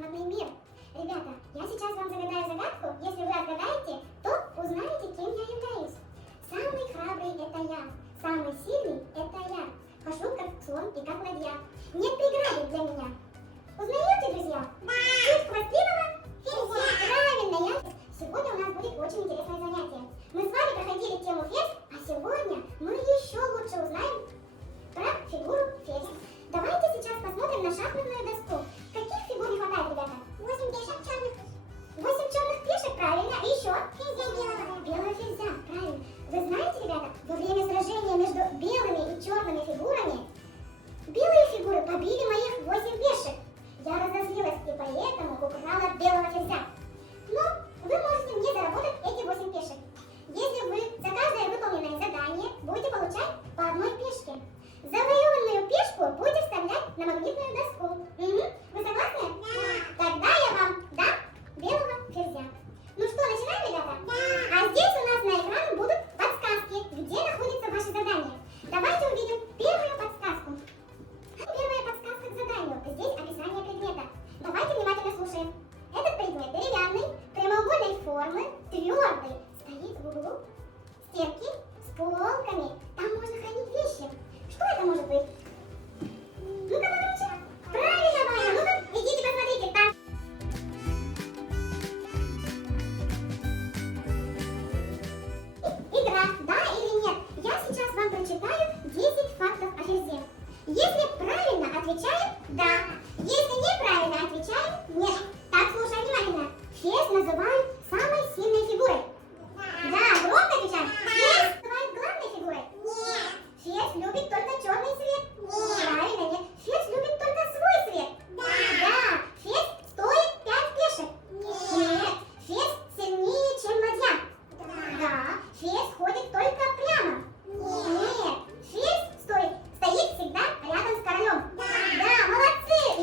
шахматный мир. Ребята, я сейчас вам загадаю загадку. Если вы отгадаете, то узнаете, кем я являюсь. Самый храбрый — это я. Самый сильный — это я. Хожу как слон и как ладья. Нет преграды для меня. Узнаете, друзья? Да. Чуть хвастливого? Правильно, я. Сегодня у нас будет очень интересное занятие. Мы с вами проходили тему ферзь, а сегодня мы еще лучше узнаем про фигуру ферзь. Давайте сейчас посмотрим на шахматную доску. Каких фигур не хватает, ребята? 8 пешек черных. 8 черных пешек, правильно. И еще? Ферзя белого. Белого ферзя, правильно. Вы знаете, ребята, во время сражения между белыми и черными фигурами белые фигуры побили моих 8 пешек. Я разозлилась и поэтому украла белого ферзя. Но вы можете мне заработать эти 8 пешек. Если вы за каждое выполненное задание будете получать по одной пешке. Завоеванную пешку будете вставлять на магнитную доску. Угу. Вы согласны? Да. Тогда я вам дам белого ферзя. Ну что, начинаем, ребята? Да. А здесь у нас на экране будут подсказки, где находится ваше задание. Давайте увидим первую подсказку. Первая подсказка к заданию. Здесь описание предмета. Давайте внимательно слушаем. Этот предмет деревянный, прямоугольной формы, твердый, стоит в углу стенки с полками. Там можно хранить вещи. Что это может быть? Ну-ка, погромче. Правильно, Ваня. Ну-ка, идите посмотрите. Там. Игра, да или нет? Я сейчас вам прочитаю 10 фактов о ферзе. Если правильно отвечаем «да», если неправильно отвечаем «нет». Так, слушай внимательно. Ферзь называют самой сильной фигурой. Да, громко отвечаем. Ферзь называют главной фигурой. Нет. Ферзь любит только черный цвет. Нет. Правильно, нет. Ферзь любит только свой цвет. Да. Ферзь стоит 5 пешек. Нет. Ферзь сильнее, чем ладья. Да. Ферзь ходит только прямо. Нет. Ферзь стоит всегда рядом с королем. Да, молодцы!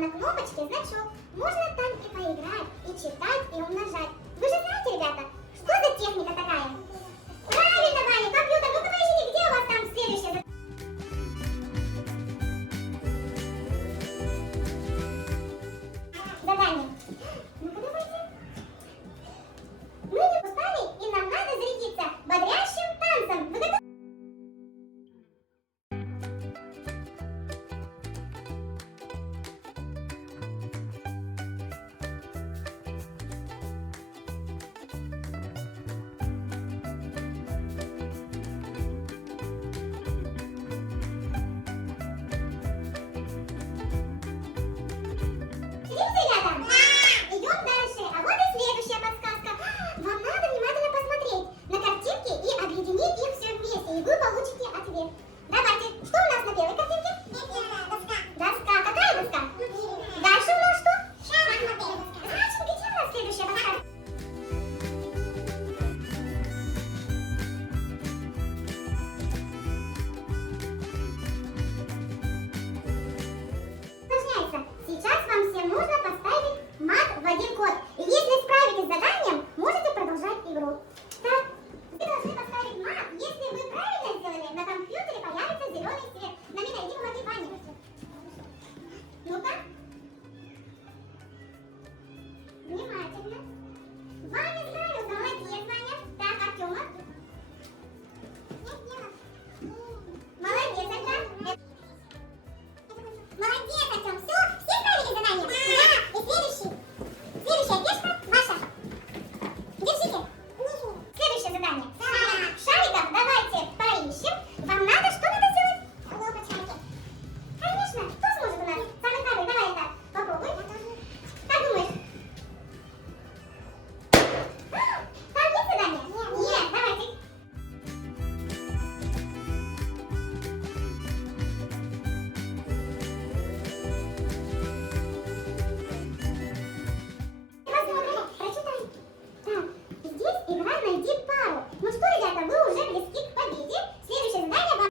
на кнопочке значок. Можно там и поиграть, и читать, и умножать. Вы же знаете, ребята, что за техника такая? Правильно, Ваня, компьютер. Ну-ка, поищите, где у вас там следующее задание? Ну-ка, давайте. Мы не устали, и нам надо зарядиться бодрящим танцем. Вы готовы? Видите, ребята? Да! Идем дальше. А вот и следующая подсказка. Вам надо внимательно посмотреть на картинки и объединить их все вместе, и вы получите ответ. Давайте. Что у нас на первой картинке? Доска. Доска. Какая доска? Дальше у нас что? Шахматы. Значит, где у нас следующая подсказка? Усложняется. Сейчас вам всем нужно поставить мат в один код. И если справитесь с заданием, можете продолжать игру. Так, вы должны поставить мат. Если вы правильно сделали, на компьютере появится зеленый свет. Намина, иди помоги Ване. Ну-ка. Внимательно. Ваня справился. Молодец, Ваня. Так, Артема. Молодец, Артем. Молодец, Артем. Все справились с заданием? Да. И следующий. Следующая пешка ваша. Держите. Следующее задание. Шариков давайте поищем. Вам надо что надо сделать? Лопать шарики. Конечно. Кто сможет у нас? Самый храбрый. Давай это. Попробуй. Как думаешь? Там есть задание? Нет. Давайте. Посмотрим, прочитай. Так, здесь игра «Найди пару». Ну что, ребята, вы уже близки к победе. Следующее задание вам...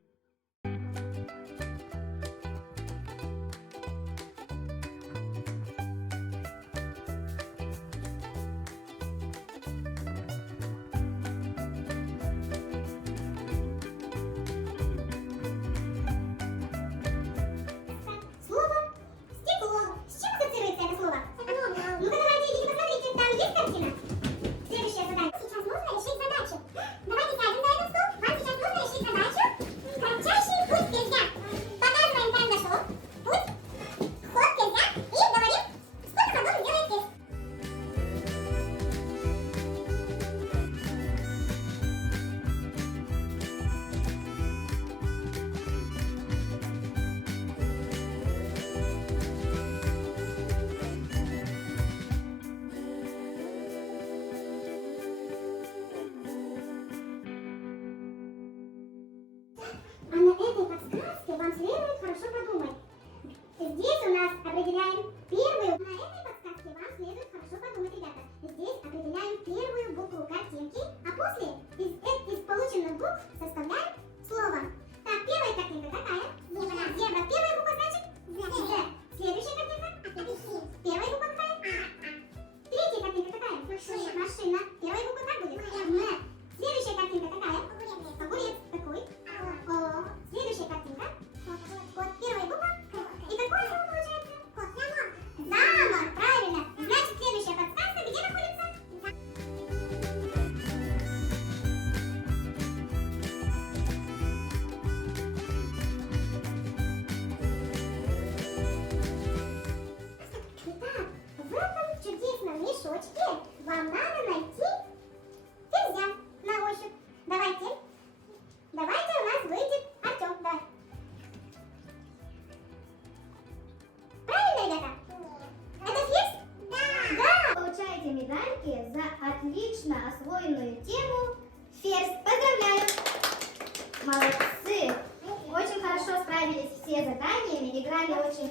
Слово «стекло». С чем ассоциируется это слово? Ну-ка, давайте идите посмотрите, там есть картина? Следующее задание. Сейчас нужно решить задачу. Давайте сядем за этот стол. Вам сейчас нужно решить задачу. Кратчайший путь нельзя. Показываем карандашом. Путь, ход нельзя. И говорим, сколько ходов сделает здесь. А на этой подсказке вам следует хорошо подумать. Здесь у нас определяем первую. На этой подсказке вам следует хорошо подумать, ребята. Здесь определяем первую букву картинки, а после из полученных букв составляем слово. Так, первая картинка какая? Зебра. Зебра. Первая буква значит? З. Следующая картинка? Апельсин. Первая буква какая? Третья картинка какая? Машина. Машина. Первая буква как будет? М. Следующая картинка какая? Огурец. Какой? О. Следующая картинка. Кот. Первая буква. И какое слово получается? Кот. Замок. Правильно. Значит, следующая подсказка где находится? Итак, в этом чудесном мешочке вам надо найти ферзя на ощупь. Давайте. Давайте у нас выйдет Артем. Давай. Правильно, ребята? Это ферзь? Да. Получаете медальки за отлично освоенную тему ферзь. Поздравляю! Молодцы! Очень хорошо справились все заданиями, играли очень